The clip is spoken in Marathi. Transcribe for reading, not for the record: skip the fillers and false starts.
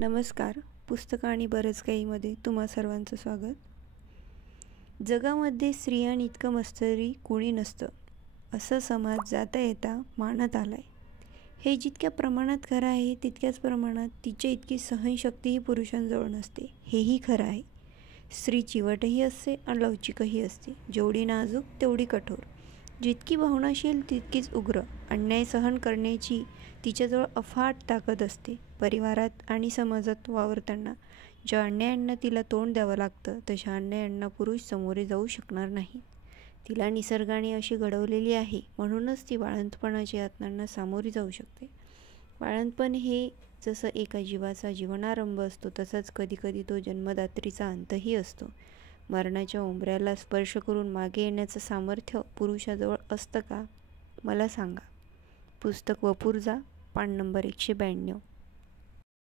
नमस्कार. पुस्तकं आणि बरंच काहीमध्ये तुम्हा सर्वांचं स्वागत. जगामध्ये स्त्रियांइतकं मत्सरी कुणी नसतं, असं समाज जाता येता मानत आलाय. हे जितक्या प्रमाणात खरं आहे तितक्याच प्रमाणात तिच्या इतकी सहनशक्तीही पुरुषांजवळ नसते, हेही खरं आहे. स्त्री चिवटही असते आणि लवचिकही असते. जेवढी नाजूक तेवढी कठोर. जितकी भावनाशील तितकीच उग्र. अन्याय सहन करण्याची तिच्याजवळ अफाट ताकद असते. परिवारात आणि समाजात वावरताना ज्या अन्यायांना तिला तोंड द्यावं लागतं तशा अन्यायांना पुरुष सामोरे जाऊ शकणार नाही. तिला निसर्गाने अशी घडवलेली आहे, म्हणूनच ती बाळंतपणाच्या यातनांना सामोरी जाऊ शकते. बाळंतपण हे जसं एका जीवाचा जीवनारंभ असतो, तसंच कधीकधी तो जन्मदात्रीचा अंतही असतो. मरणाच्या उंबऱ्याला स्पर्श करून मागे येण्याचं सामर्थ्य पुरुषाजवळ असतं का? मला सांगा. पुस्तक वपुर्झा, पान नंबर 192.